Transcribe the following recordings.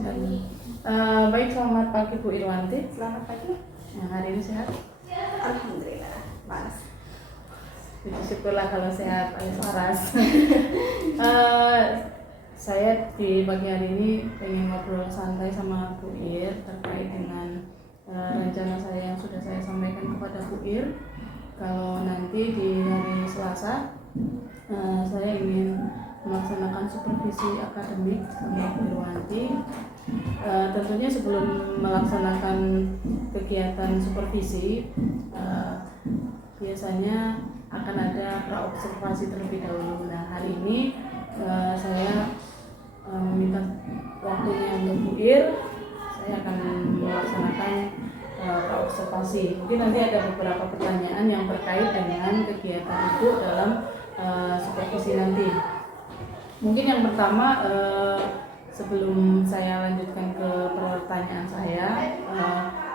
Baik, selamat pagi Bu Irwanti. Selamat pagi. Hari ini sehat? Alhamdulillah, panas. Syukurlah kalau sehat alias waras. Saya di pagi hari ini pengen ngobrol santai sama Bu Ir terkait dengan rencana saya yang sudah saya sampaikan kepada Bu Ir. Kalau nanti di hari Selasa saya ingin melaksanakan supervisi akademik sama Bu Irwanti. Tentunya sebelum melaksanakan kegiatan supervisi biasanya akan ada praobservasi terlebih dahulu. Nah, hari ini saya meminta waktunya untuk Bu Ir. Saya akan melaksanakan praobservasi. Mungkin nanti ada beberapa pertanyaan yang terkait dengan kegiatan Ibu dalam supervisi nanti. Mungkin yang pertama, sebelum saya lanjutkan ke pertanyaan saya,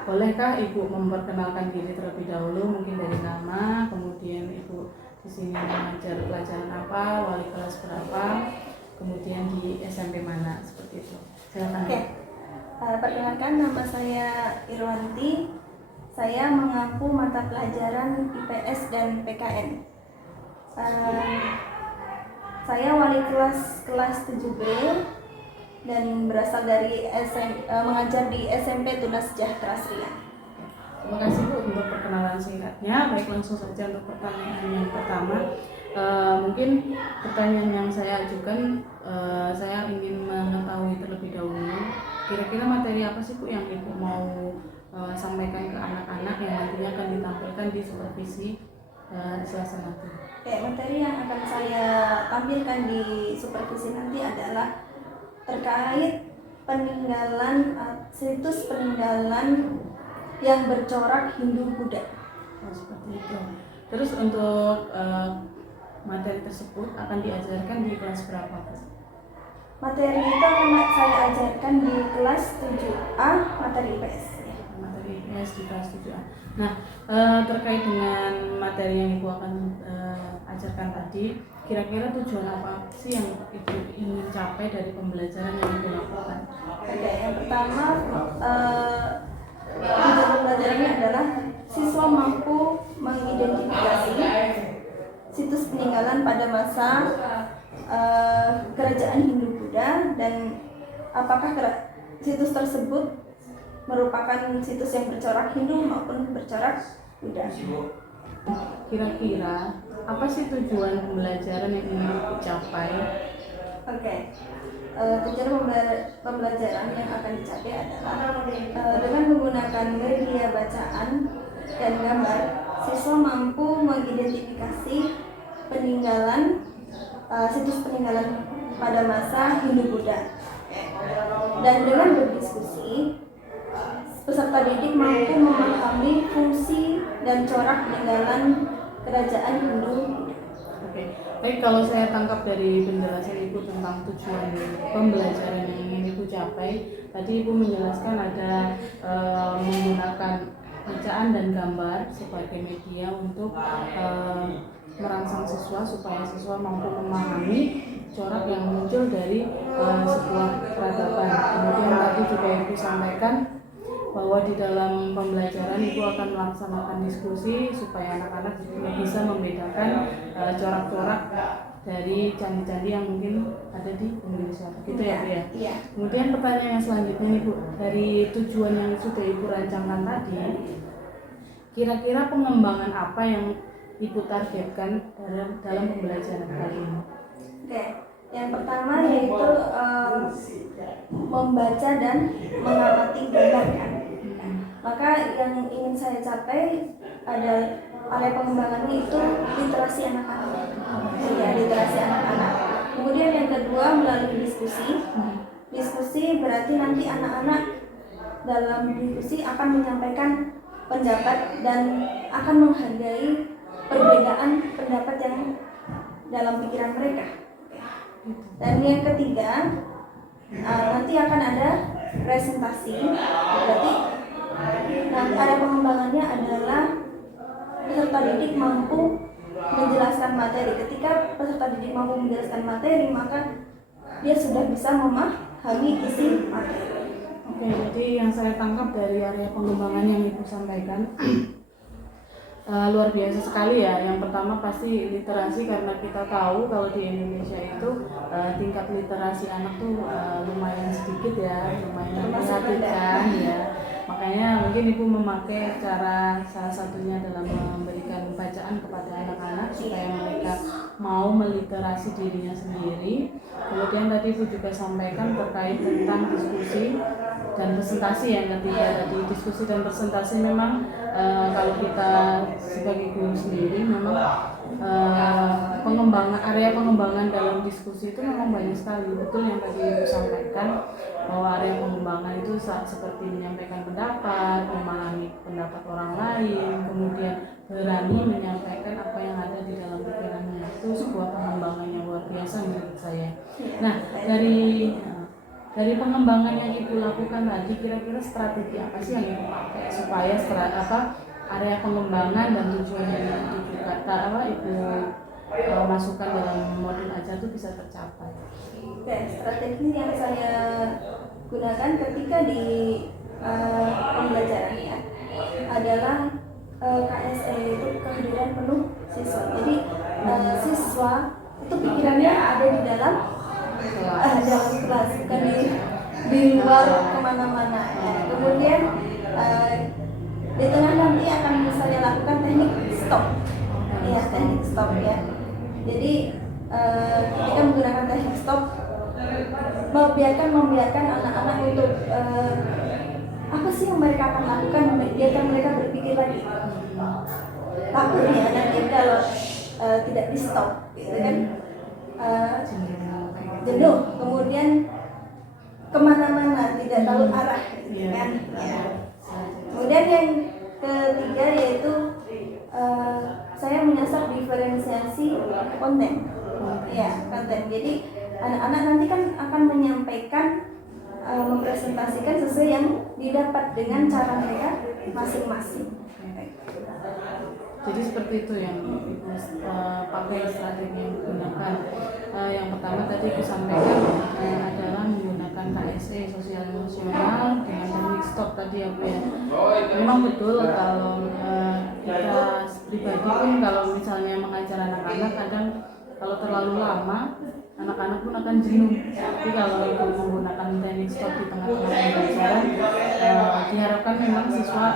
bolehkah Ibu memperkenalkan diri terlebih dahulu, mungkin dari nama, kemudian Ibu di sini mengajar pelajaran apa, wali kelas berapa, kemudian di SMP mana, seperti itu. Silakan. Oke. Perkenalkan, nama saya Irwanti. Saya mengaku mata pelajaran IPS dan PKN. Saya wali kelas 7B dan berasal dari mengajar di SMP Tunas Sejahtera Sria. Terima kasih Bu untuk perkenalan singkatnya. Baik, langsung saja untuk pertanyaan yang pertama. Mungkin pertanyaan yang saya ajukan, saya ingin mengetahui terlebih dahulu kira-kira materi apa sih Bu yang Ibu mau sampaikan ke anak-anak yang nantinya akan ditampilkan di supervisi Selasa nanti. Oke, materi yang akan saya tampilkan di supervisi nanti adalah terkait situs peninggalan yang bercorak Hindu-Buddha. Seperti itu. Terus untuk materi tersebut akan diajarkan di kelas berapa? Materi itu akan saya ajarkan di kelas 7A, materi IPS. Materi IPS di kelas 7A. Nah, terkait dengan materi yang Ibu akan ajarkan tadi, kira-kira tujuan apa sih yang Ibu ingin capai dari pembelajaran yang Ibu lakukan? Oke, yang pertama, tujuan pembelajarannya adalah siswa mampu mengidentifikasi situs peninggalan pada masa kerajaan Hindu-Buddha dan apakah situs tersebut merupakan situs yang bercorak Hindu maupun bercorak Buddha. Kira-kira apa sih tujuan pembelajaran yang ingin dicapai? Oke. Tujuan pembelajaran yang akan dicapai adalah dengan menggunakan media bacaan dan gambar, siswa mampu mengidentifikasi situs peninggalan pada masa Hindu-Buddha. Dan dengan berdiskusi, peserta didik mampu memahami fungsi dan corak peninggalan kerajaan Hindu. Oke, baik, kalau saya tangkap dari penjelasan Ibu tentang tujuan pembelajaran yang ingin Ibu capai, tadi Ibu menjelaskan ada menggunakan bacaan dan gambar sebagai media untuk merangsang siswa supaya siswa mampu memahami corak yang muncul dari sebuah peradaban. Kemudian tadi juga Ibu sampaikan bahwa di dalam pembelajaran Ibu akan melaksanakan diskusi supaya anak-anak juga bisa membedakan corak-corak dari candi-candi yang mungkin ada di Indonesia. Begitu ya Bu ya? Iya. Kemudian pertanyaan yang selanjutnya nih Bu, dari tujuan yang sudah Ibu rancangkan tadi, kira-kira pengembangan apa yang Ibu targetkan dalam pembelajaran kali ini? Oke. Yang pertama yaitu membaca dan mengamati gambar kan. Maka yang ingin saya capai pada pengembangannya itu literasi anak-anak. Ya, literasi anak-anak. Kemudian yang kedua melalui diskusi. Diskusi berarti nanti anak-anak dalam diskusi akan menyampaikan pendapat dan akan menghargai perbedaan pendapat yang dalam pikiran mereka. Dan yang ketiga, nanti akan ada presentasi. Berarti nanti ada pengembangannya adalah peserta didik mampu menjelaskan materi. Ketika peserta didik mampu menjelaskan materi, maka dia sudah bisa memahami memahami isi materi. Oke, jadi yang saya tangkap dari area pengembangan yang Ibu sampaikan luar biasa sekali ya. Yang pertama pasti literasi, karena kita tahu kalau di Indonesia itu tingkat literasi anak tuh lumayan sedikit ya, lumayan memprihatinkan ya. Makanya mungkin Ibu memakai cara salah satunya dalam memberikan bacaan kepada anak-anak supaya mereka mau meliterasi dirinya sendiri. Kemudian tadi Ibu juga sampaikan terkait tentang diskusi dan presentasi. Yang ketiga tadi diskusi dan presentasi memang kalau kita sebagai guru sendiri memang area pengembangan dalam diskusi itu memang banyak sekali. Betul yang tadi Ibu sampaikan bahwa area pengembangan itu seperti menyampaikan pendapat, memahami pendapat orang lain, kemudian berani menyampaikan apa yang ada di dalam pikirannya. Itu sebuah pengembangan yang luar biasa menurut saya. Nah, dari pengembangan yang Ibu lakukan tadi, kira-kira strategi apa sih yang Ibu pakai supaya area pengembangan dan tujuan yang Ibu masukkan dalam modul ajar itu bisa tercapai? Oke, strategi yang saya gunakan ketika di pembelajaran ya adalah KSE itu kehadiran penuh siswa. Jadi siswa itu pikirannya ada di dalam kelas, bukan di luar kemana-mana. Kemudian di tengah nanti akan saya lakukan teknik stop, ya teknik stop ya. Jadi ketika menggunakan teknik stop, membiarkan anak-anak untuk apa sih yang mereka akan lakukan, biarkan mereka berpikir lagi. Takutnya nanti kalau tidak di stop, gitu kan, jenuh, kemudian kemana-mana, tidak tahu arah, gitu kan. Ya. Kemudian yang ketiga yaitu saya menyasar diferensiasi konten, ya konten. Jadi anak-anak nanti kan akan menyampaikan, mempresentasikan sesuai yang didapat dengan cara mereka masing-masing. Jadi seperti itu yang Ibu pakai strategi yang digunakan. Yang pertama tadi Ibu sampaikan adalah menggunakan KSE sosial emosional dengan teknik stop tadi ya Bu ya. Memang betul kalau kita pribadi pun kalau misalnya mengajar anak-anak kadang kalau terlalu lama anak-anak pun akan jenuh. Tapi kalau Ibu menggunakan teknik stop di tengah-tengah pembelajaran, diharapkan memang siswa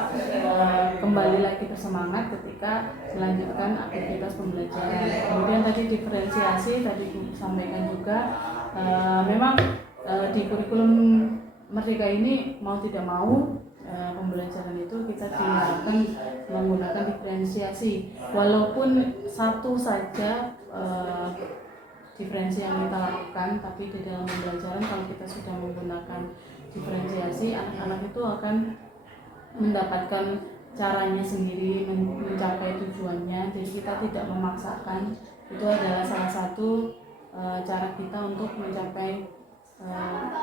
kembali lagi bersemangat ketika melanjutkan aktivitas pembelajaran. Kemudian tadi diferensiasi tadi Ibu sampaikan juga, memang di kurikulum Merdeka ini mau tidak mau pembelajaran itu kita diharapkan menggunakan diferensiasi, walaupun satu saja diferensi yang kita lakukan, tapi di dalam pembelajaran kalau kita sudah menggunakan diferensiasi, anak-anak itu akan mendapatkan caranya sendiri mencapai tujuannya. Jadi kita tidak memaksakan. Itu adalah salah satu cara kita untuk mencapai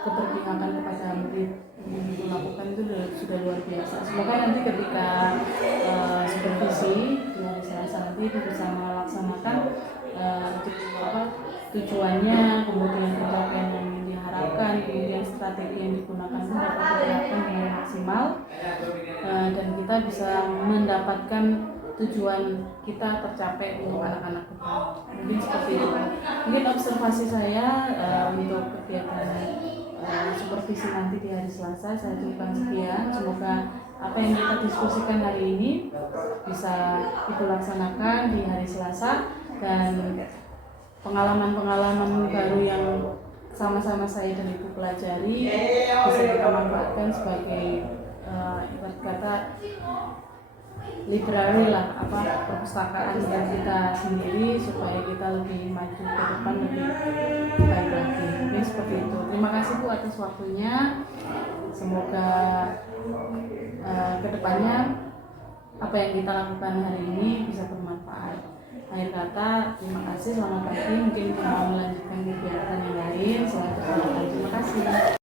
keberpihakan kepada murid. Yang Ibu lakukan itu sudah luar biasa. Semoga nanti ketika supervisi di hari Selasa nanti Ibu bisa melaksanakan tujuannya, kemudian pencapaian yang diharapkan, kemudian strategi yang digunakan pun dapat diterapkan dengan maksimal, dan kita bisa mendapatkan tujuan kita tercapai untuk anak-anak kita. Mungkin seperti itu. Mungkin observasi saya untuk kegiatan supervisi nanti di hari Selasa saya cukupkan sekian. Semoga apa yang kita diskusikan hari ini bisa Ibu laksanakan di hari Selasa, dan pengalaman-pengalaman baru yang sama-sama saya dan Ibu pelajari bisa kita manfaatkan sebagai ibarat kata library lah, perpustakaan yang kita sendiri supaya kita lebih maju ke depan, lebih baik lagi. Mungkin seperti itu. Terima kasih Bu atas waktunya. Semoga kedepannya apa yang kita lakukan hari ini bisa bermanfaat. Akhir kata, terima kasih, selamat pagi. Mungkin kita mau melanjutkan kegiatan yang lain. Selamat berjalan. Terima kasih.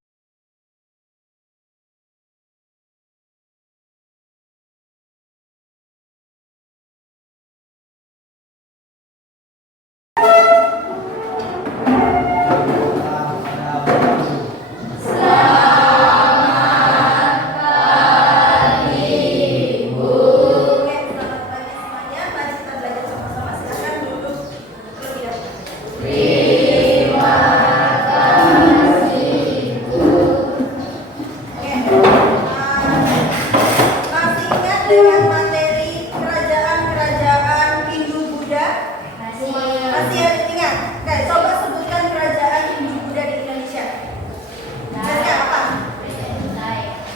Masih ingat dengan materi kerajaan-kerajaan Hindu-Buddha? Masih ingat? Oke, coba sebutkan kerajaan Hindu-Buddha di Indonesia. Kira-kira apa?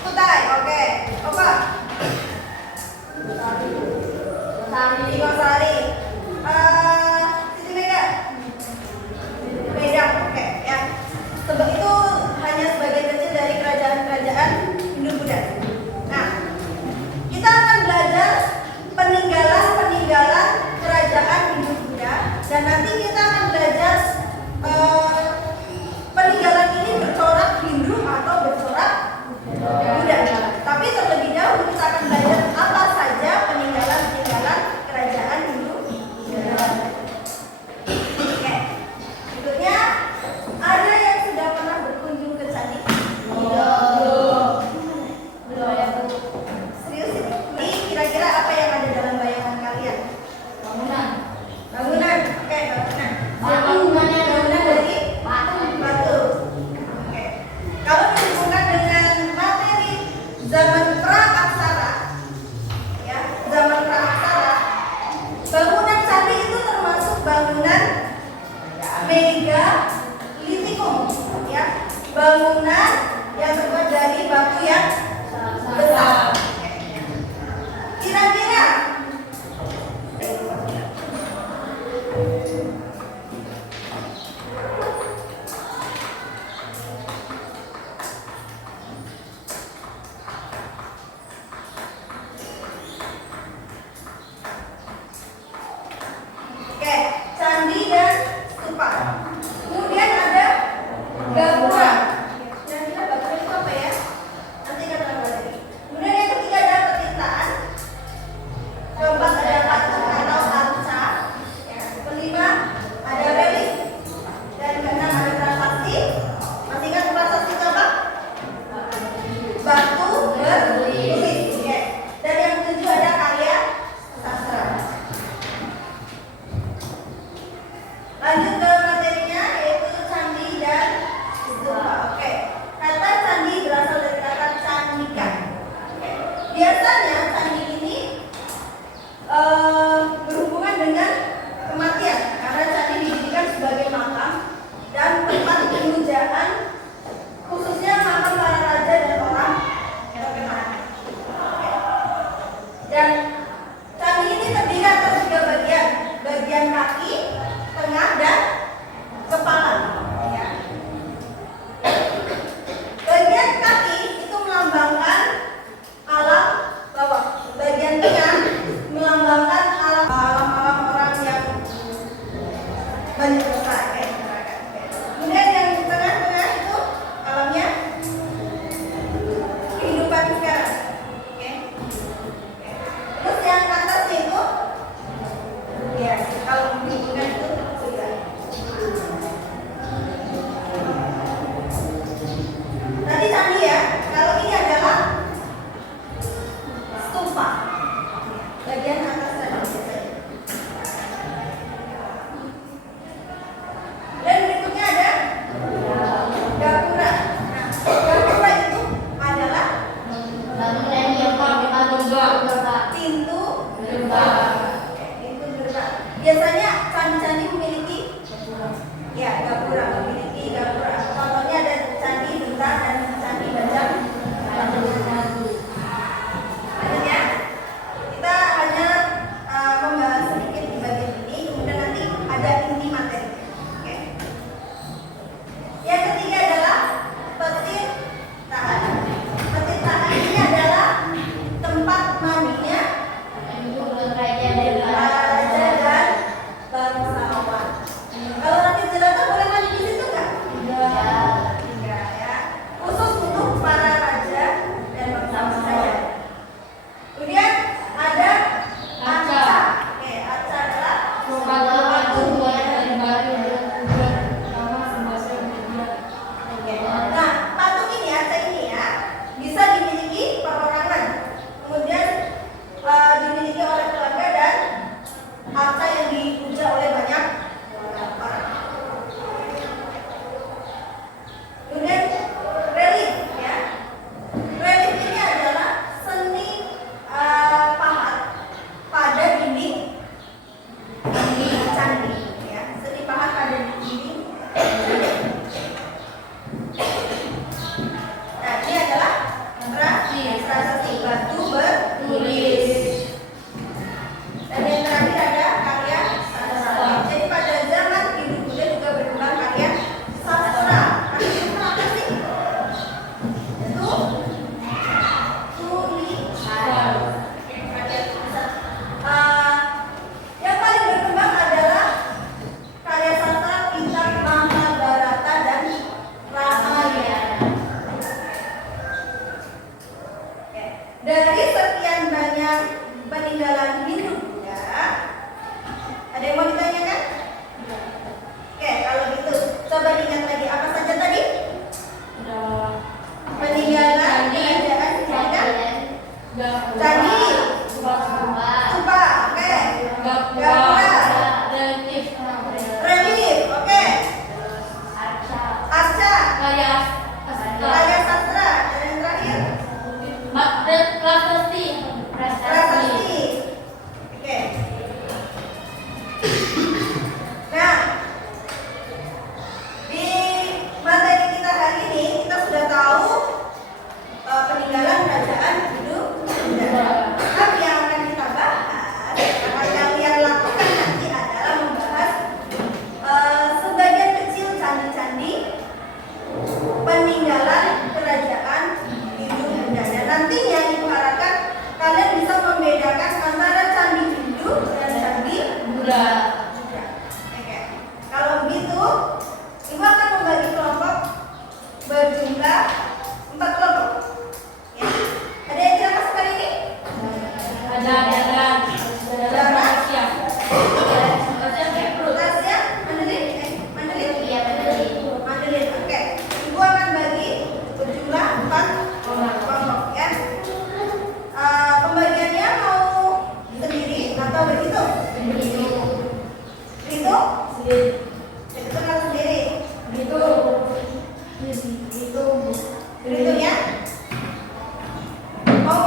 Kutai, oke. Apa? Singosari. Siti Mega. Medan, oke ya. Sebab itu hanya sebagian kecil dari kerajaan-kerajaan Hindu-Buddha. Nah, kita akan belajar peninggalan-peninggalan kerajaan Hindu-Buddha dan nanti kita akan belajar peninggalan ini bercorak Hindu atau bercorak Buddha. Tapi terlebih dahulu kita akan belajar apa saja peninggalan-peninggalan kerajaan Hindu-Buddha. Oke. Berikutnya, ada yang sudah pernah berkunjung ke candi? Serius ini? Ini kira-kira apa yang ada dalam bayangan kalian? Bangunan. Oke, bangunan. Bangunan dari batu. Oke. Kalau dihubungkan dengan materi zaman pra-aksara, ya, zaman pra-aksara, bangunan candi itu termasuk bangunan megalitikum, ya, bangunan yang terbuat dari batu yang besar. Kira-kira oke, candi dan stupa. Kemudian ada gapura. Kira-kira gapura itu apa ya? Nanti kita akan bahas ini. Kemudian yang ketiga ada petirtaan. Keempat ada patung atau arca. Ya. Kelima ada relik. Dan keenam ada prasasti. Masih ingat prasasti itu apa? Batu bertulis. Oke. Dan yang ketujuh ada karya sastra. Lanjut ke materinya yaitu candi dan stupa. Oke. Kata candi berasal dari kata candika. Oke. Biasanya candi ini berhubungan dengan kematian karena candi didirikan sebagai makam dan tempat pemujaan khususnya makam para raja dan orang terkenal. Oke. Dan candi ini terdiri atas 3 bagian, bagian kaki, tengah dan kepala. Ya. Bagian kaki itu melambangkan alam bawah. Bagian tengah melambangkan alam orang yang banyak dosa. Kemudian yang tengah-tengah itu alamnya kehidupan sekarang. Oke. Terus yang atasnya itu ya, kalau menghubungkan itu sudah. Tadi candi ya, kalau ini adalah stupa. Bagian atas tadi. Dan berikutnya ada gapura. Nah, gapura itu adalah pintu gerbang. Pintu gerbang. Biasanya candi-candi memiliki ya gapura, memiliki gapura. Contohnya ada candi Benta dan candi Bajang. Lanjut ya. Kita hanya membahas sedikit di bagian ini, kemudian nanti ada inti materi. Oke. Yang ketiga adalah petirtaan. Petirtaan ini adalah tempat mandinya para raja dan bangsawan. Kalau nanti jelata boleh mandi Dihitung atau sendiri? Gitu. Berhitung ya? Mau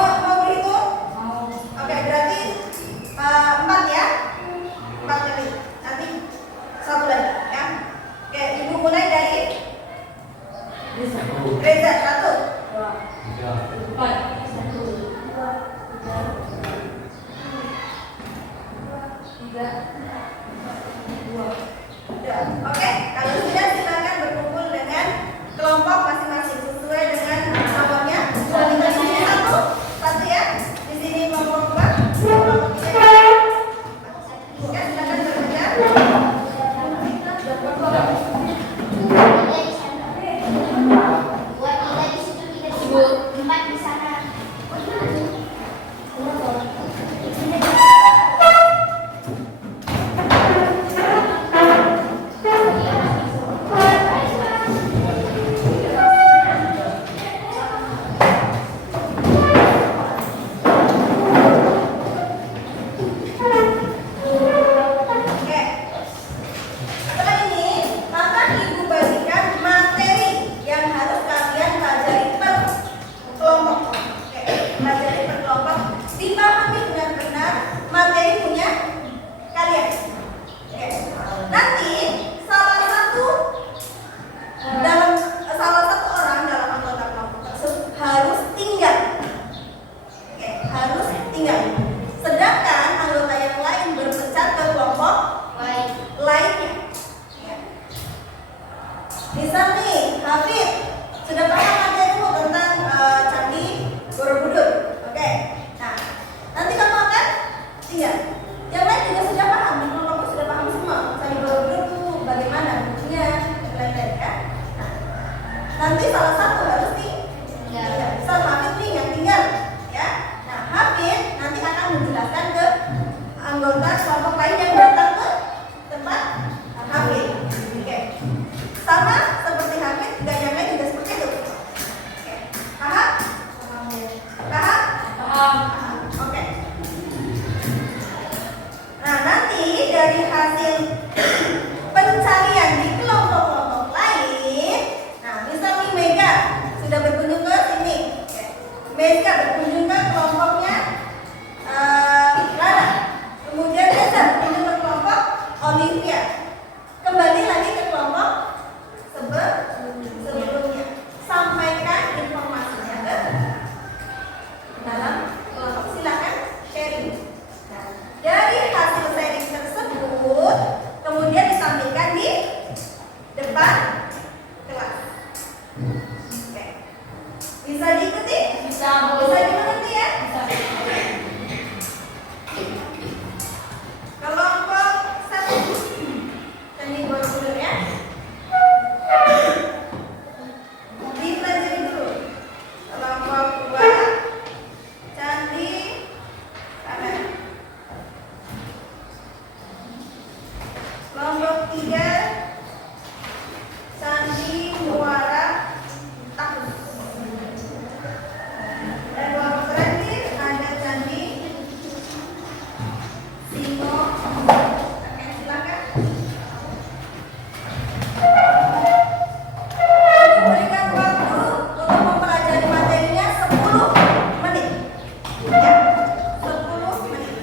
berhitung? Mau. Oke, berarti 4 ya? 4 kali. Nanti 1 lagi ya. Oke, ibu mulai dari Reza 1. 4. 3. Oke, kalau sudah silakan berkumpul dengan kelompok masing-masing sesuai dengan nomornya. Di sini satu ya. Di sini kelompok 2, kelompok 3. Ya, silakan bekerja. Oke. Setelah ini, maka ibu bagikan materi yang harus kalian pelajari per kelompok. Oke, pelajari per kelompok. Dipahami benar-benar materi punya kalian. Oke. Nanti salah satu orang dalam anggota kelompok tersebut harus tinggal. Oke, harus tinggal. Sedangkan anggota yang lain berpecah ke kelompok lainnya. Ya. Misal nih, Hafid sudah paham materimu tentang Candi Borobudur. Oke. Nah, nanti kamu akan tinggal. Yang lain juga sudah paham, kelompokmu sudah paham semua. Candi Borobudur itu bagaimana bentuknya, dan lain-lain ya. Nah, nanti salah satu harus tinggal. Misal Hafid nih yang tinggal, ya. Nah, Hafid nanti akan menjelaskan ke anggota kelompok lain yang datang ke tempat Hafid. Oke. Sama seperti Hafid, gayanya juga seperti itu. Oke. Paham? Paham? Oke. Nah, nanti dari hasil pencarian di kelompok-kelompok lain, nah, misal nih Mega sudah berkunjung ke sini. Oke. Mega berkunjung ke kelompoknya Lara. Kemudian Reza berkunjung ke kelompok Olivia. Kembali lagi ke kelompok sebelumnya. Sampaikan informasinya ke dalam kelompok. Silakan sharing. Nah, dari hasil sharing tersebut kemudian ditampilkan di depan kelas. Oke. Bisa diikuti? Bisa dimengerti ya? Kelompok 1 Candi Borobudur ya. Dipelajari dulu. Kelompok 2 Candi Kamen. Kelompok 3 Candi Muara Takus. Dan kelompok terakhir ada Candi Singo. Oke, silakan. Berikan waktu untuk mempelajari materinya 10 menit. Ya, 10 menit.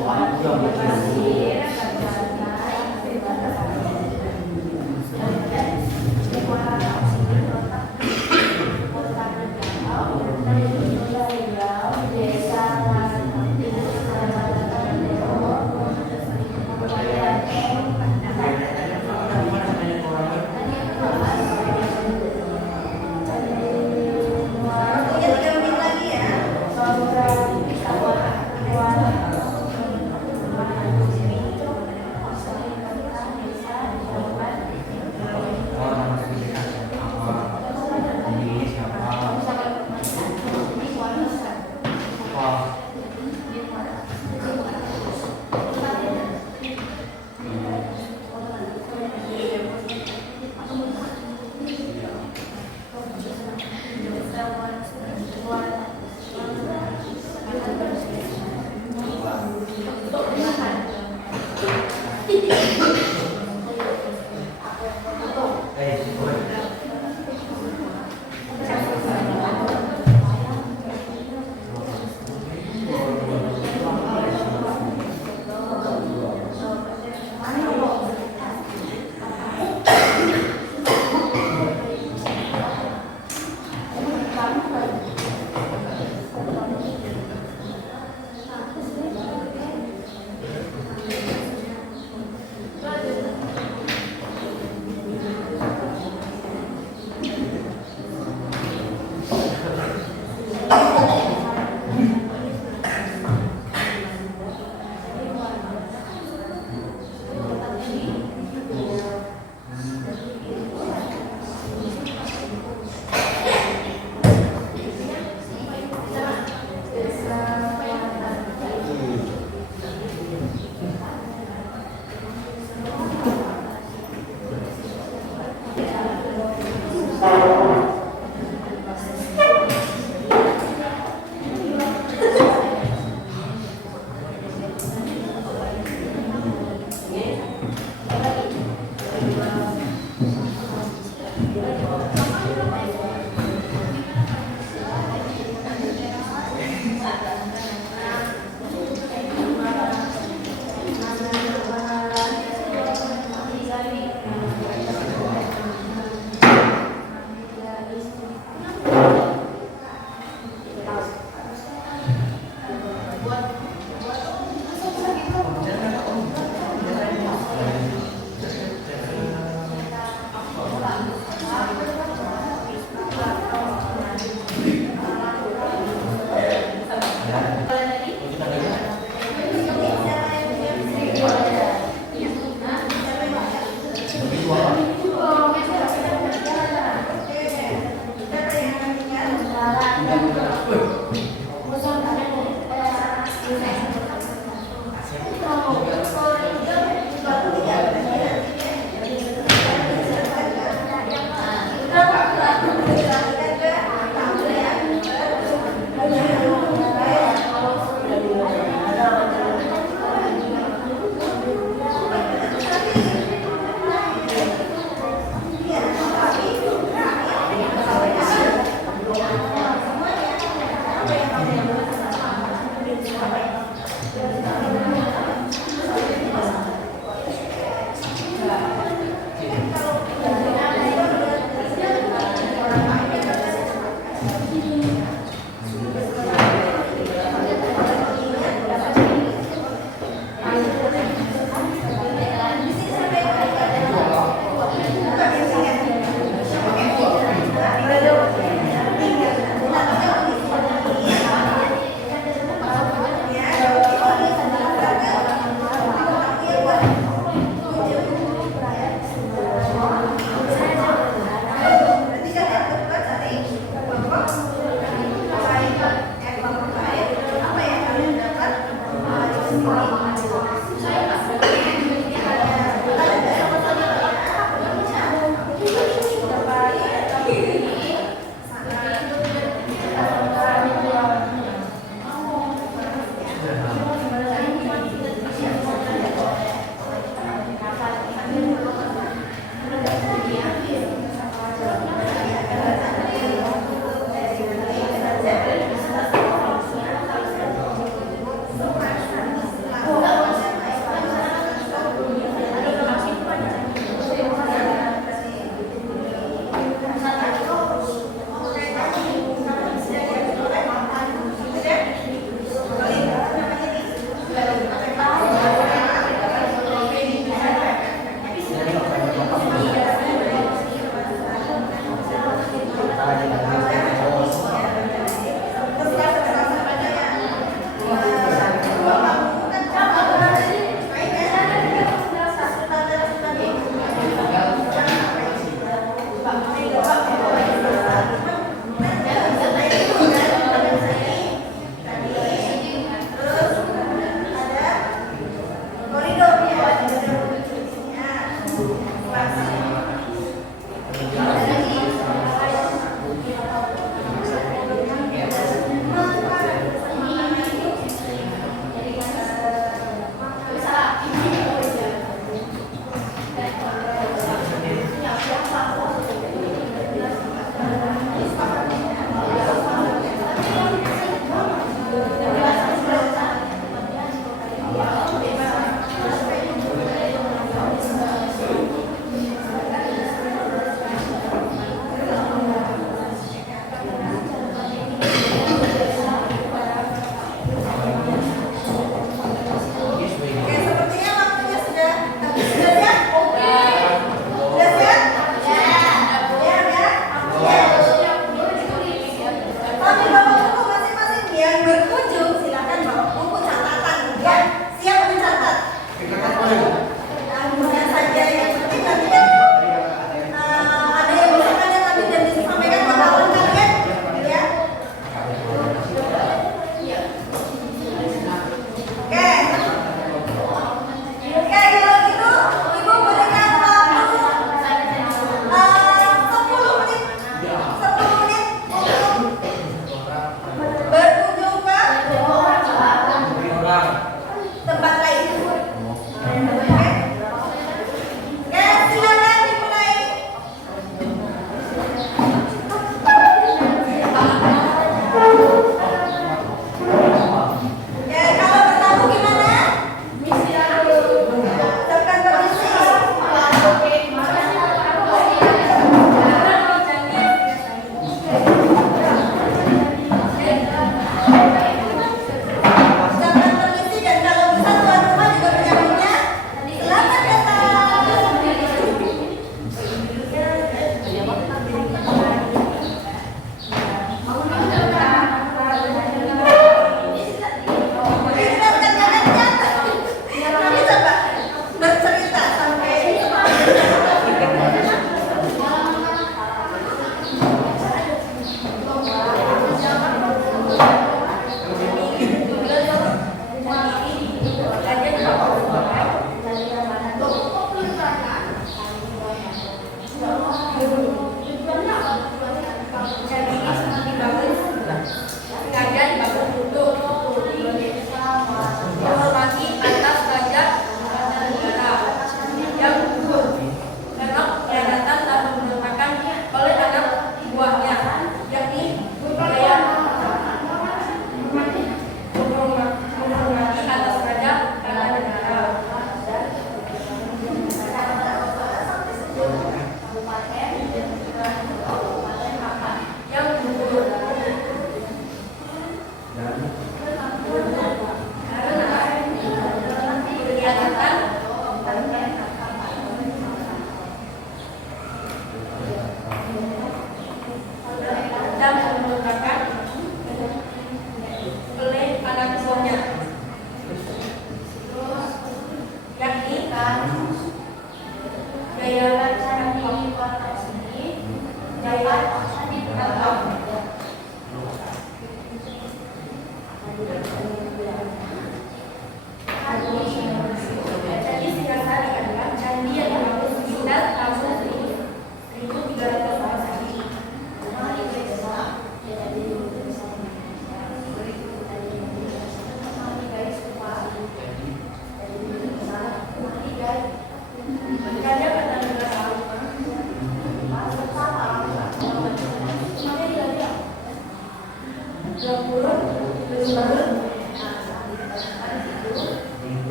Waktunya 3 menit lagi ya.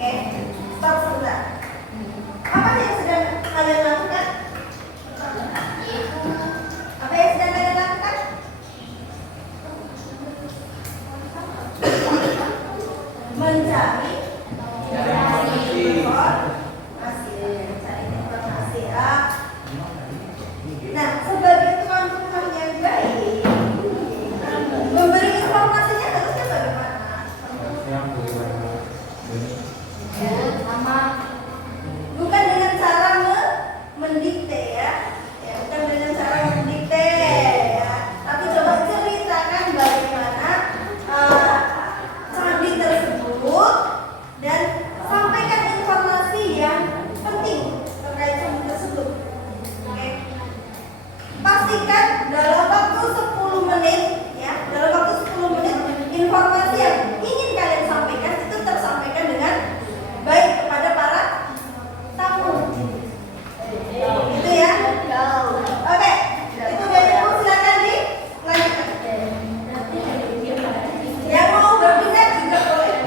Oke, stop sebentar. Apa yang sedang kalian lakukan? Apa yang sedang kalian lakukan? Mencari informasi, mencari informasi ya. Nah, sebagai tuan-tuan yang baik, memberi informasinya harusnya bagaimana? Bukan dengan cara mendikte ya, bukan dengan cara mendikte ya, tapi coba ceritakan bagaimana candi tersebut dan sampaikan informasi yang penting terkait candi tersebut. Oke. Pastikan dalam waktu 10 menit ya, dalam waktu 10 menit informasi yang ingin kalian sampaikan itu tersampaikan dengan baik kepada para tamu. Gitu ya. Oke. Itu dari kamu silakan dilanjutkan. Yang mau berpindah juga boleh.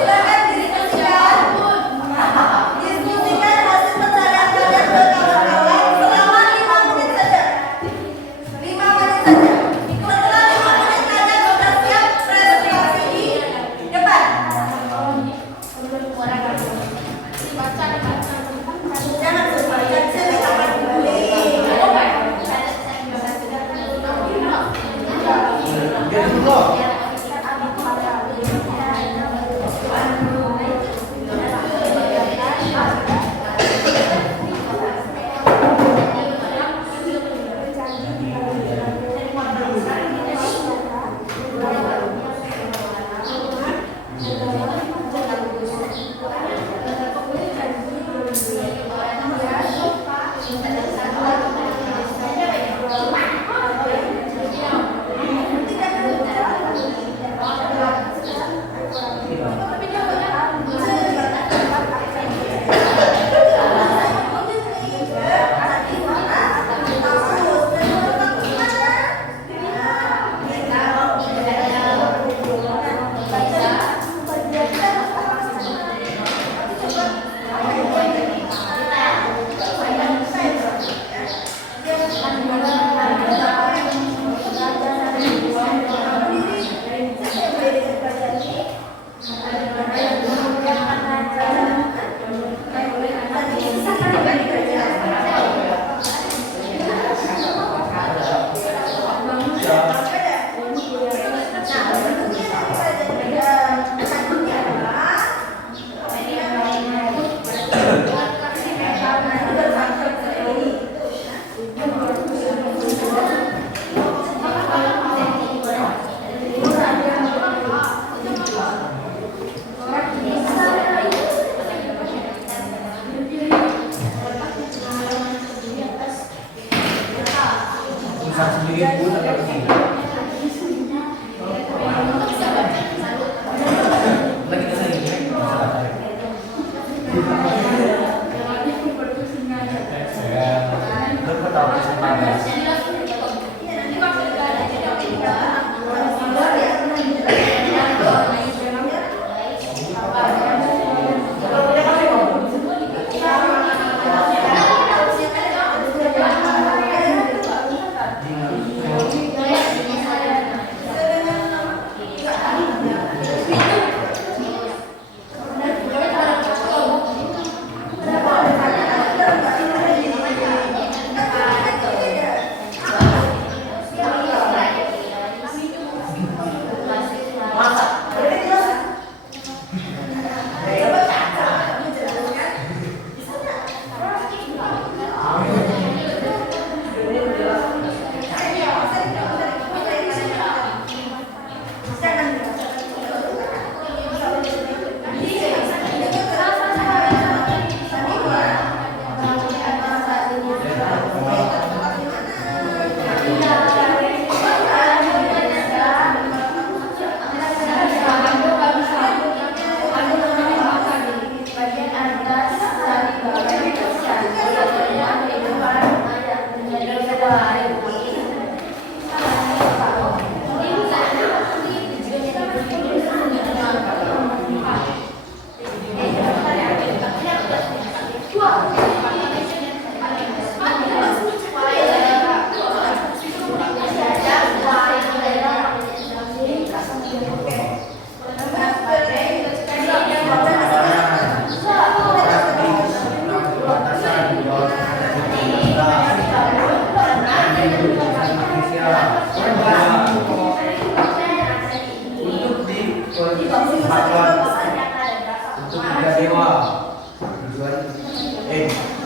Silakan kembali ke silakan diskusikan hasil pencarian kalian ke kawan-kawan selama 5 menit saja. 5 menit saja. Setelah 5 menit kalian sudah siap presentasi di depan. Jangan lupa ceritakan kembali.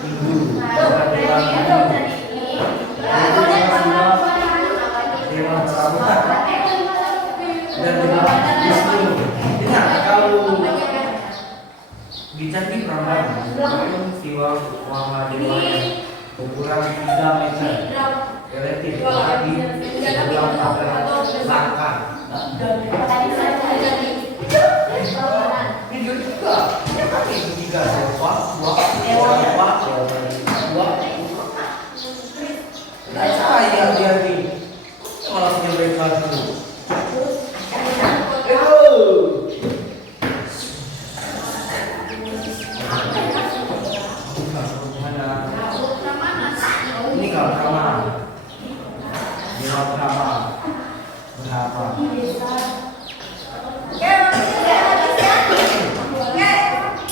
minggu. Dan ingat kalau Gijan ini perambahan siwa Muhammad ukuran 3 meter relatif tapi sebelah langkah video juga ya kan itu 3 sewa 2 saya dia nih malah mereka dulu ini kalau kamar di ruang kamar berapa? Oke, waktunya sudah habis ya. Oke,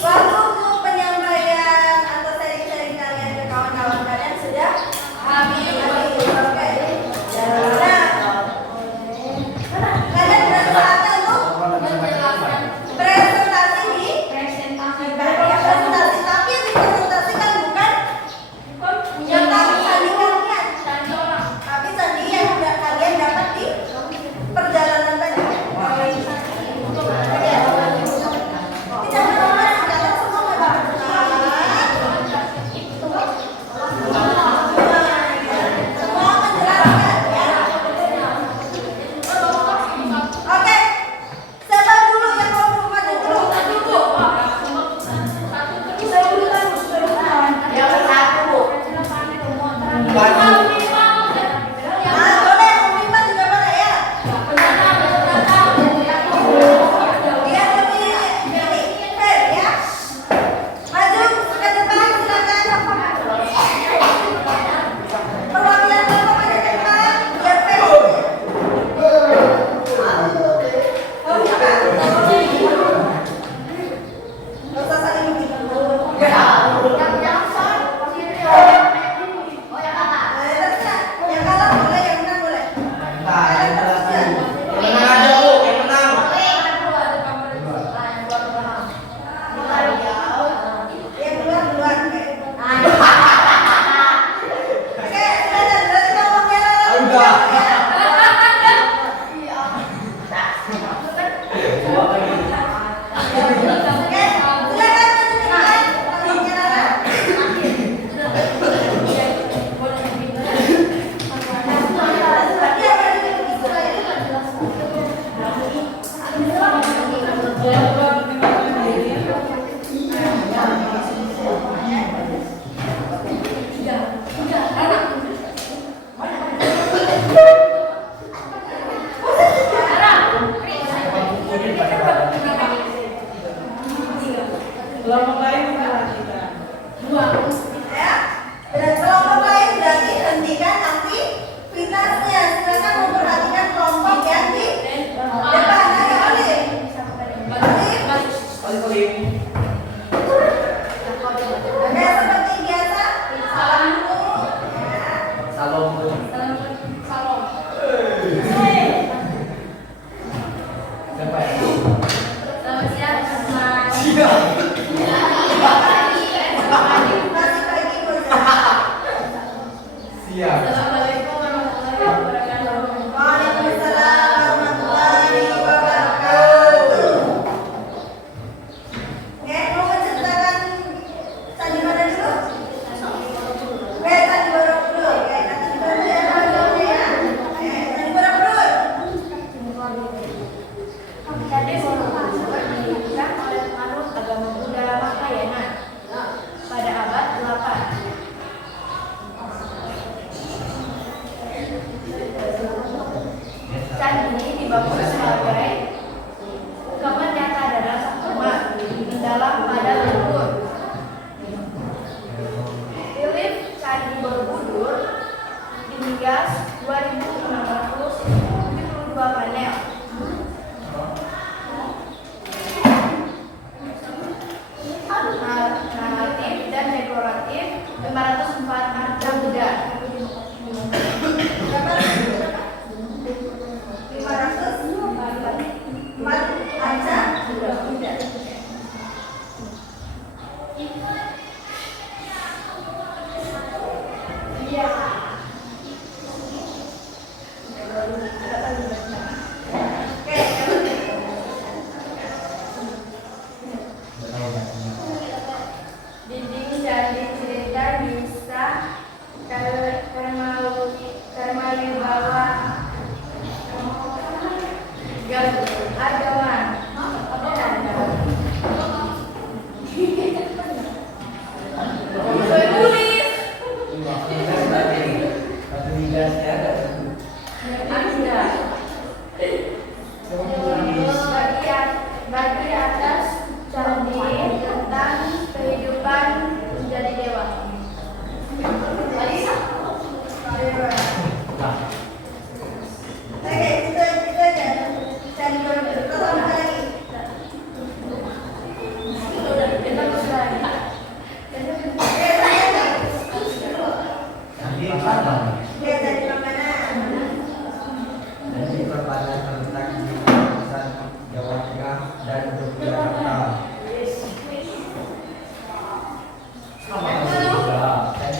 waktu untuk penyampaian atau sharing-sharing kalian ke kawan-kawan kalian sudah habis. Oke. Nah, kalian sudah saatnya untuk presentasi di presentasi, tapi yang dipresentasikan bukan yang kami tandingkan kalian, tapi tadi yang sudah kalian dapat di perjalanan tadi. Tidak berubah, kalian semua mendapat semua menjelaskan ya. Oke, siapa dulu yang mau maju dulu? Nah, boleh, Umiman juga boleh ya. Biar lebih fair ya. Maju ke depan silakan. Perwakilan kelompok maju ke depan biar fair. Oh, bukan. Nggak usah saling begitu.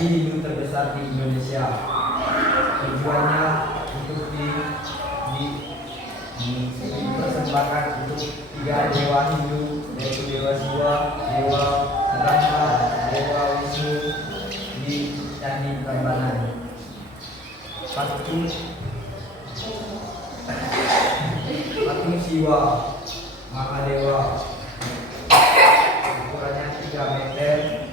candi Hindu terbesar di Indonesia. Tujuannya untuk dipersembahkan untuk 3 dewa Hindu, yaitu Dewa Siwa, Dewa Brahma, Dewa Wisnu di Candi Prambanan. Patung Siwa Mahadewa ukurannya 3 meter.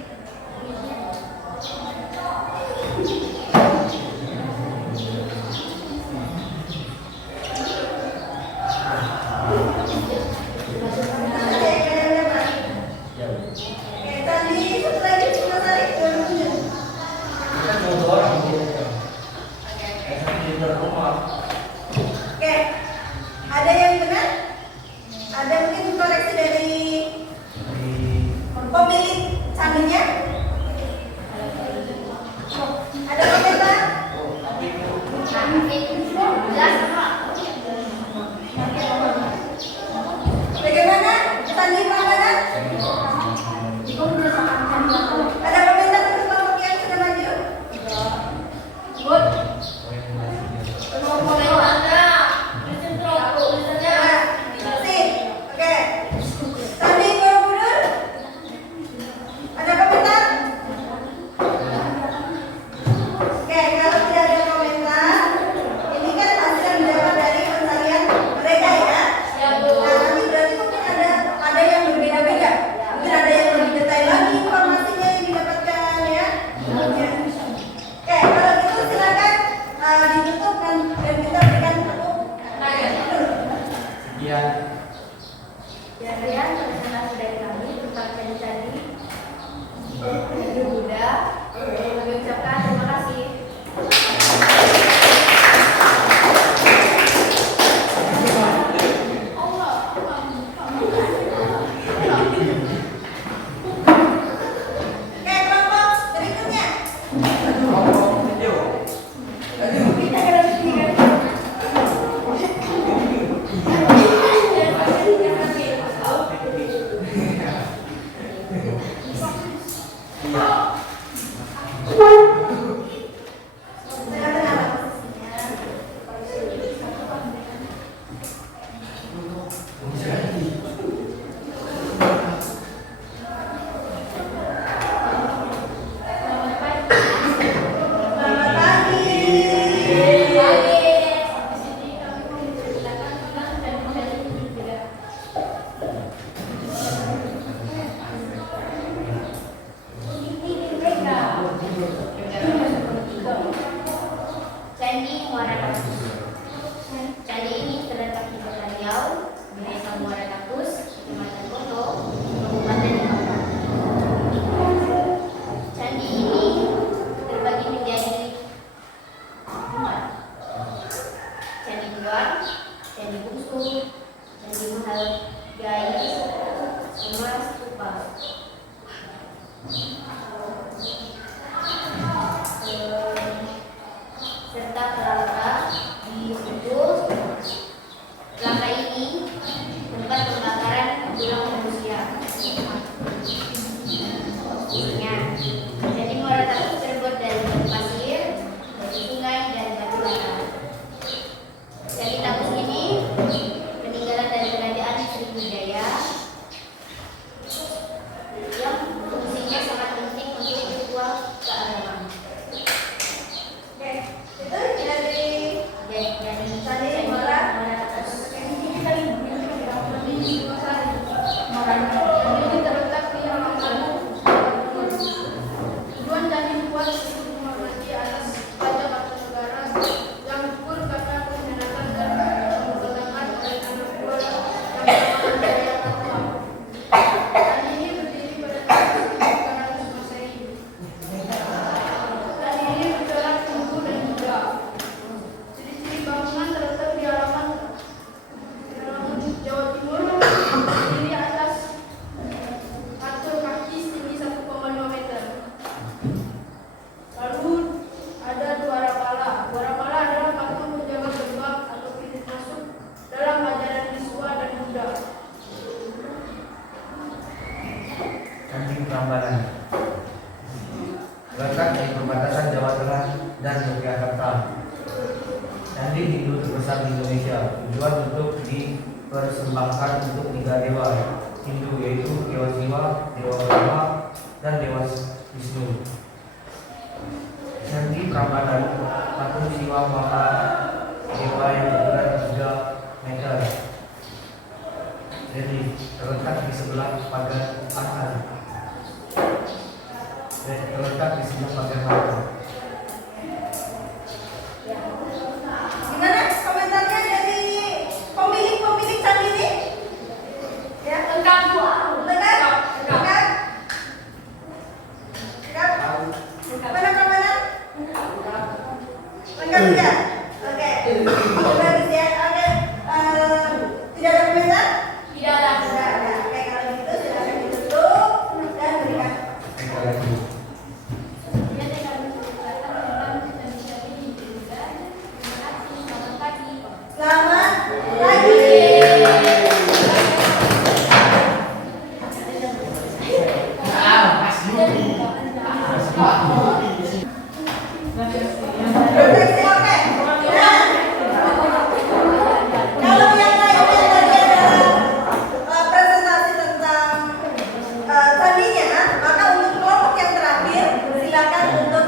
Oke, ada yang benar? Ada mungkin koreksi dari pemilik candinya? Ada komentar? Bagaimana candi Prambanan? Ada komentar untuk kelompok yang sudah maju? Sip. Oke. Candi Borobudur? Ada komentar? Oke, kalau tidak ada komentar, ini kan hasil yang didapat dari pencarian mereka ya. Nah, nanti berarti mungkin ada yang berbeda-beda. Mungkin ada yang lebih detail lagi informasinya yang didapatkan ya. Oke, kalau gitu silakan ditutup dan kita berikan tepuk tangan. Sekian. Sekian presentasi dari kami tentang candi-candi Hindu Buddha. Kami ucapkan terima kasih. Oke, kelompok berikutnya. Selamat pagi. Candi Muara Takus. Candi ini terletak di Kota Riau, di Desa Muara Takus, Kecamatan Koto, Kabupaten Kampar. Candi ini terbagi menjadi 4. Candi Tua, Candi Bungsu, Candi Mahagai, sama Stupa. Serta kerangka di situ. Kerangka ini tempat pembakaran tulang manusia. Isinya, jadi Muara Takus terbuat dari batu pasir, dari sungai dan batu bata. Candi Takus ini peninggalan dari kerajaan Sriwijaya yang fungsinya sangat penting untuk ritual keagamaan. Oke, itu dari Candi Muara Takus. Ini terletak di terletak di perbatasan Jawa Tengah dan Yogyakarta. Candi Hindu terbesar di Indonesia, tujuan untuk dipersembahkan untuk 3 dewa Hindu, yaitu Dewa Siwa, Dewa Brahma, dan Dewa Wisnu. Candi Prambanan, patung Siwa Maha Dewa yang berukuran 3 meter, jadi terletak di sebelah pagar Akan. Terletak di sebelah pagar Akan. Gimana komentarnya dari pemilik candi ini? Ya, lengkap. Lengkap? Lengkap? Mana? Lengkap tidak? Oke. Bagus ya. Oke. Tidak ada komentar? Tidak ada. Tidak ada. Oke, kalau gitu silakan ditutup dan berikan. Selamat pagi. Oke. Nah, kalau yang lainnya tadi adalah presentasi tentang candinya, maka untuk kelompok yang terakhir silakan untuk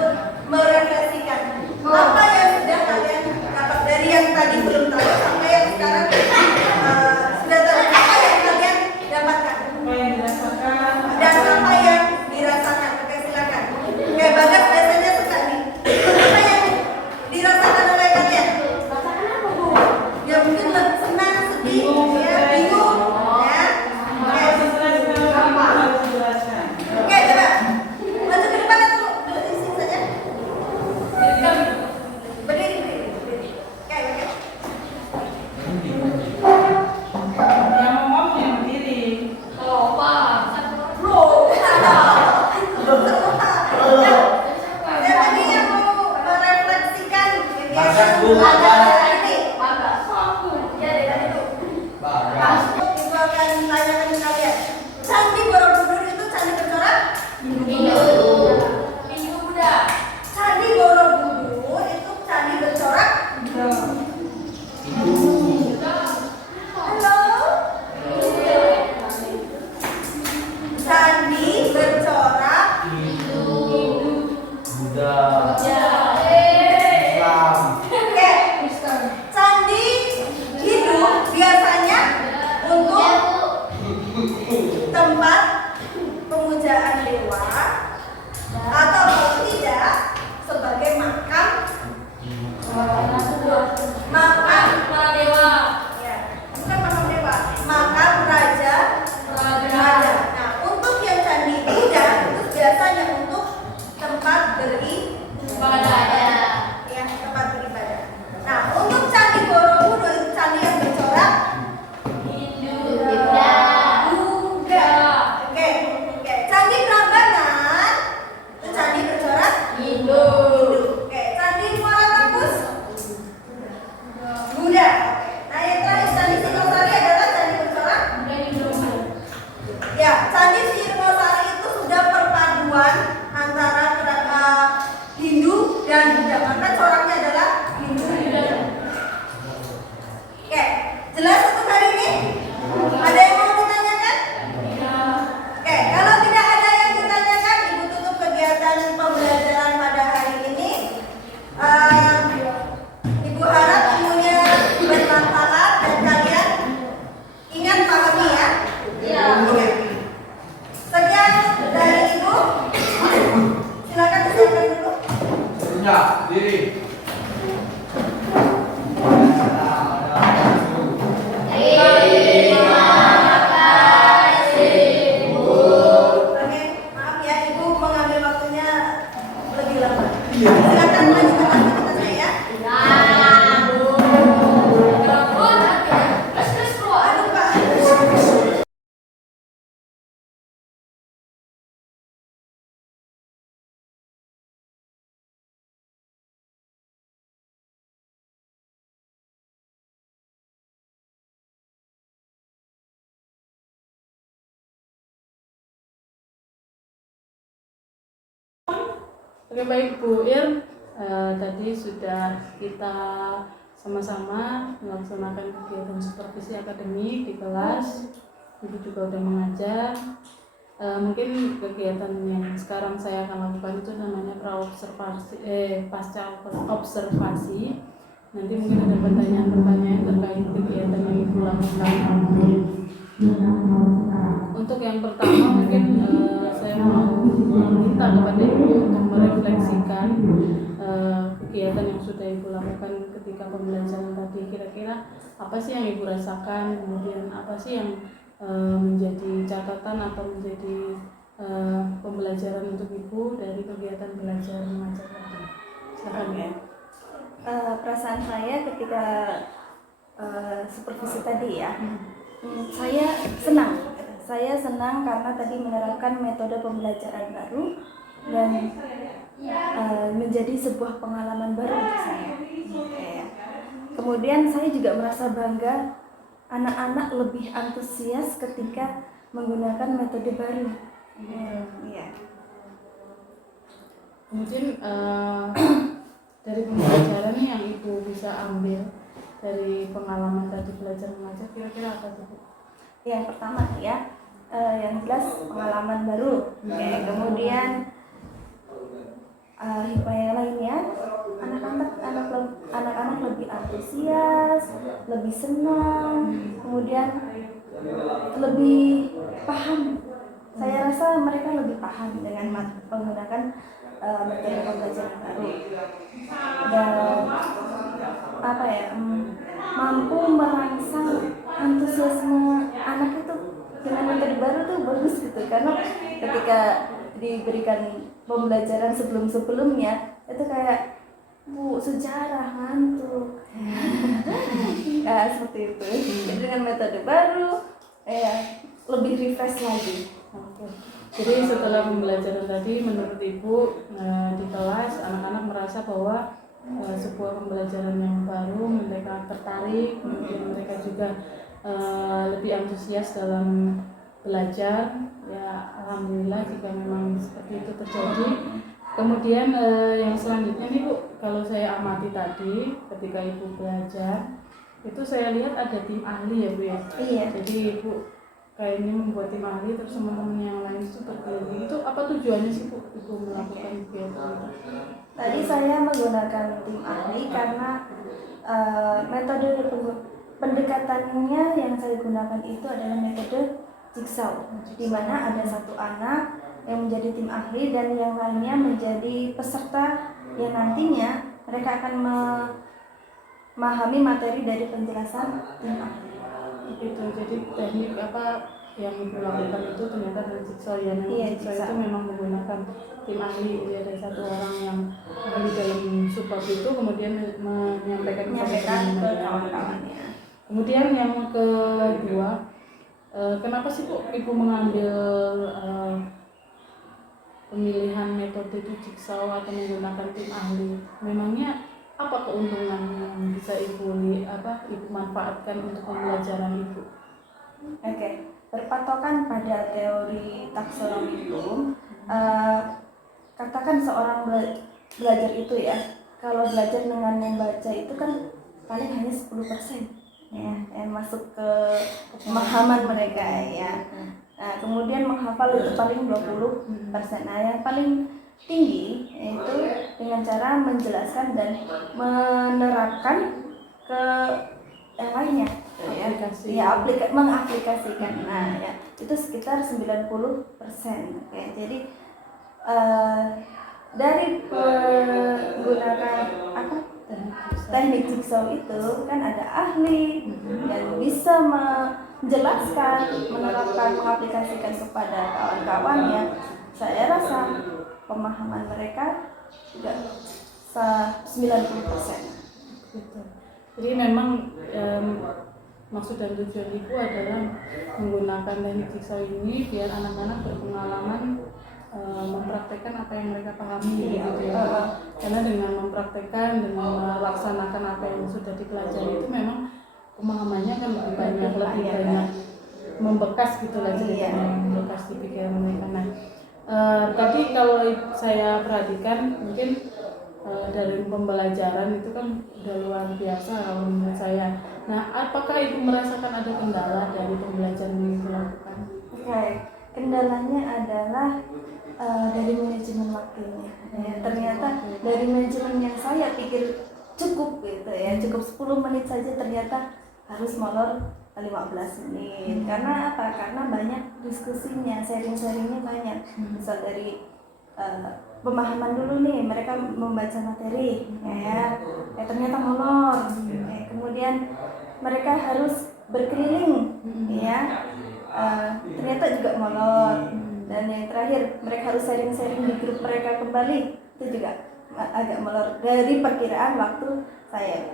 merefleksikan apa yang sudah kalian dapat dari yang tadi belum tahu sampai yang sekarang sudah tahu apa yang kalian dapatkan Apa yang dirasakan? dan apa yang dirasakan. Oke, silakan. Oke, Bagas biasanya suka nih. Apa yang dirasakan oleh kalian? Ya mungkin lebih senang, sedih, ya bingung, ya. Oke. Oke, coba maju ke depan atau duduk di sini saja? Berdiri. Oke. Yang ngomong yang berdiri. Siapa nih yang mau merefleksikan Bagas, kegiatan Bu. pelajaran ini? Bagas. Ibu akan tanyakan ke kalian. Candi Borobudur itu candi bercorak? Candi Borobudur itu candi bercorak? Halo? Candi bercorak Buddha. Islam. Oke. Candi Hindu biasanya untuk tempat pemujaan dewa atau kalau tidak sebagai makam ya, bukan makam dewa, makam raja. Nah, untuk yang candi Buddha itu biasanya untuk tempat beribadah. Ya, tempat beribadah. Nah, untuk candi Borobudur itu candi yang bercorak Buddha. Oke. Candi Prambanan itu candi bercorak Hindu. Oke. Candi Muara Takus Buddha. Oke. Nah, yang terakhir candi Singosari adalah candi bercorak. Ya, candi Singosari itu sudah perpaduan antara Hindu dan Buddha. Maka coraknya adalah Hindu. Oke, jelas untuk hari ini? Ada yang mau ditanyakan? Oke, kalau tidak ada yang ditanyakan, Ibu tutup kegiatan pembelajaran pada hari ini. Ibu harap ilmunya bermanfaat dan kalian ingat pahami ya. Oke. Sekian dari Ibu. Silakan disiapkan dulu. Serunya, diri. Oke, maaf ya Ibu mengambil waktunya lebih lama. Silakan lanjutkan aktivitasnya ya. Aduh Pak. Oke, baik Bu Ir, tadi sudah kita sama-sama melaksanakan kegiatan supervisi akademik di kelas. Ibu juga sudah mengajar. Mungkin kegiatan yang sekarang saya akan lakukan itu namanya pasca observasi. Nanti mungkin ada pertanyaan-pertanyaan terkait kegiatan yang Ibu lakukan. Untuk yang pertama mungkin saya mau meminta kepada Ibu untuk merefleksikan kegiatan yang sudah Ibu lakukan ketika pembelajaran tadi. Kira-kira apa sih yang Ibu rasakan, kemudian apa sih yang menjadi catatan atau menjadi pembelajaran untuk Ibu dari kegiatan belajar mengajar tadi. Silakan ya. Perasaan saya ketika supervisi tadi ya, saya senang karena tadi menerapkan metode pembelajaran baru dan menjadi sebuah pengalaman baru untuk saya. Kemudian saya juga merasa bangga anak-anak lebih antusias ketika menggunakan metode baru. Kemudian dari pembelajaran yang Ibu bisa ambil dari pengalaman tadi belajar mengajar, kira-kira apa sih Bu? Yang pertama ya, yang jelas pengalaman baru. Kemudian hikmah yang lainnya, anak-anak lebih antusias, lebih senang, kemudian lebih paham. Saya rasa mereka lebih paham dengan menggunakan metode pembelajaran baru dan mampu merangsang antusiasme anak itu dengan metode baru tuh bagus gitu, karena ketika diberikan pembelajaran sebelumnya itu kayak Bu sejarah ngantuk seperti itu. Jadi dengan metode baru lebih refresh lagi. Jadi setelah pembelajaran tadi, menurut Ibu di kelas anak-anak merasa bahwa sebuah pembelajaran yang baru, mereka tertarik, kemudian mereka juga lebih antusias dalam belajar. Ya alhamdulillah jika memang seperti itu terjadi. Kemudian yang selanjutnya nih Bu, kalau saya amati tadi ketika Ibu belajar, itu saya lihat ada tim ahli ya Bu ya. Iya. Jadi Ibu kayaknya membuat tim ahli, terus teman-teman yang lain seperti ini. Itu apa tujuannya sih Bu Ibu melakukan kegiatan itu? Tadi saya menggunakan tim ahli karena metode pendekatannya yang saya gunakan itu adalah metode jigsaw, di mana ada satu anak yang menjadi tim ahli dan yang lainnya menjadi peserta yang nantinya mereka akan memahami materi dari penjelasan tim ahli. Gitu. Jadi teknik apa yang Ibu lakukan itu ternyata dari jigsaw ya. Jigsaw itu memang menggunakan tim ahli. Jadi ada satu orang yang ahli dalam subbab itu kemudian menyampaikan ke kawan-kawannya. Kemudian yang kedua, kenapa sih Bu Ibu mengambil pemilihan metode itu jigsaw atau menggunakan tim ahli? Memangnya apa keuntungan yang bisa Ibu manfaatkan untuk pembelajaran Ibu? Berpatokan pada teori taksonomi Bloom, katakan seorang belajar itu ya, kalau belajar dengan membaca itu kan paling hanya 10% yang masuk ke pemahaman mereka ya. Nah, kemudian menghafal itu paling 20%. Nah, yang paling tinggi yaitu dengan cara menjelaskan dan menerapkan ke yang lainnya mengaplikasikan. Nah ya itu sekitar 90%. Jadi dari menggunakan teknik jigsaw itu kan ada ahli yang bisa menjelaskan, menerapkan, mengaplikasikan kepada kawan-kawannya. Saya rasa pemahaman mereka juga 90%. Jadi memang maksud dan tujuan Ibu adalah menggunakan teknik jigsaw ini biar anak-anak berpengalaman mempraktekkan apa yang mereka pahami gitu ya. Karena dengan mempraktekkan, dengan melaksanakan apa yang sudah dipelajari itu memang pemahamannya kan lebih banyak membekas gitu lah, membekas di pikiran mereka. Nah, Tapi kalau saya perhatikan mungkin dari pembelajaran itu kan udah luar biasa kalau menurut saya. Nah, apakah Ibu merasakan ada kendala dari pembelajaran yang dilakukan? Oke, kendalanya adalah dari manajemen waktunya. Ya, ternyata dari manajemen yang saya pikir cukup gitu ya, cukup 10 menit saja ternyata harus molor 15 menit. Karena apa? Karena banyak diskusinya, sharing-sharingnya banyak. Misal dari pemahaman dulu nih, mereka membaca materi ya ternyata molor. Kemudian mereka harus berkeliling ya ternyata juga molor. Dan yang terakhir, mereka harus sharing-sharing di grup mereka kembali, itu juga agak molor dari perkiraan waktu saya.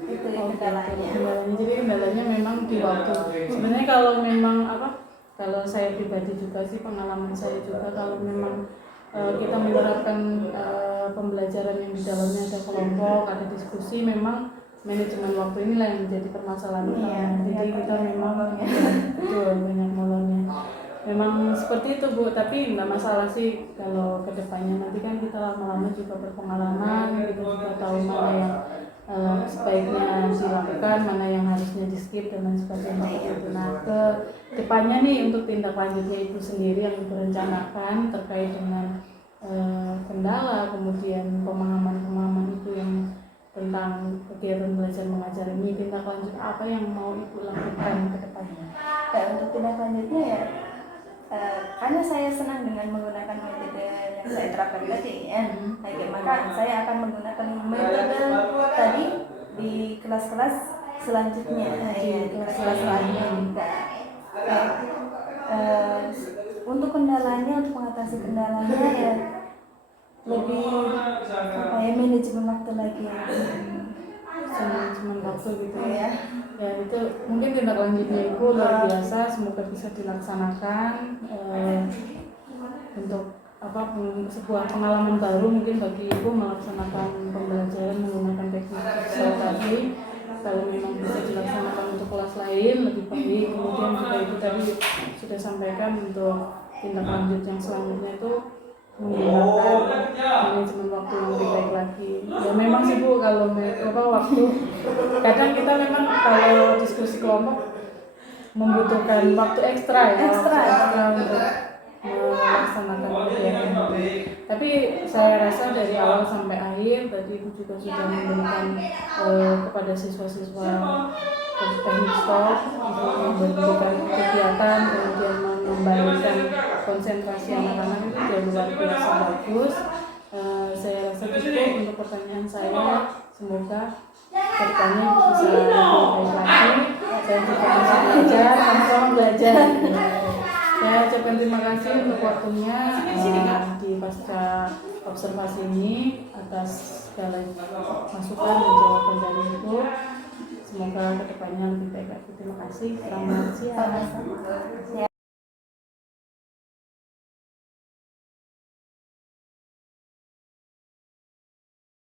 Itu yang kendalanya. Jadi kendalanya memang di waktu. Sebenarnya kalau memang kalau saya pribadi juga sih, pengalaman saya juga, kalau memang kita menerapkan pembelajaran yang di dalamnya ada kelompok, ada diskusi, memang manajemen waktu inilah yang menjadi permasalahan utama. Jadi kita memang betul banyak molornya. Memang seperti itu Bu, tapi nggak masalah sih kalau kedepannya. Nanti kan kita lama-lama juga berpengalaman, kita juga tahu mana yang sebaiknya dilakukan, mana yang harusnya di skip dan lain sebagainya. Nah, ke depannya nih untuk tindak lanjutnya Ibu sendiri yang Ibu rencanakan terkait dengan kendala, kemudian pemahaman Ibu yang tentang kegiatan belajar mengajar ini, tindak lanjut apa yang mau Ibu lakukan ke depannya? Untuk tindak lanjutnya ya, karena saya senang dengan menggunakan metode yang saya terapkan tadi ya, maka saya akan menggunakan metode tadi di kelas-kelas selanjutnya, di kelas-kelas lainnya juga. Untuk kendalanya, untuk mengatasi kendalanya ya lebih manajemen waktu lagi. Manajemen waktu gitu ya. Ya itu mungkin tindak lanjutnya Ibu luar biasa, semoga bisa dilaksanakan untuk sebuah pengalaman baru mungkin bagi Ibu melaksanakan pembelajaran menggunakan teknik digital tadi. Kalau memang bisa dilaksanakan untuk kelas lain lebih baik. Kemudian juga Ibu tadi sudah sampaikan untuk tindak lanjut yang selanjutnya itu menggunakan manajemen waktu yang lebih baik lagi. Ya memang sih Bu, kalau waktu kadang kita memang kalau diskusi kelompok membutuhkan waktu ekstra untuk melaksanakan kegiatan itu. Tapi saya rasa dari awal sampai akhir tadi Ibu juga sudah memberikan kepada siswa-siswa teknik stop untuk memberikan kegiatan, kemudian membalikkan konsentrasi anak-anak itu sudah luar biasa bagus. Saya rasa cukup untuk pertanyaan saya. Semoga kedepannya bisa lebih baik lagi. Saya juga bisa belajar, sama-sama belajar. Saya ucapkan terima kasih untuk waktunya di pasca observasi ini atas segala masukan dan jawaban dari Ibu. Semoga kedepannya lebih baik lagi. Terima kasih. Selamat siang.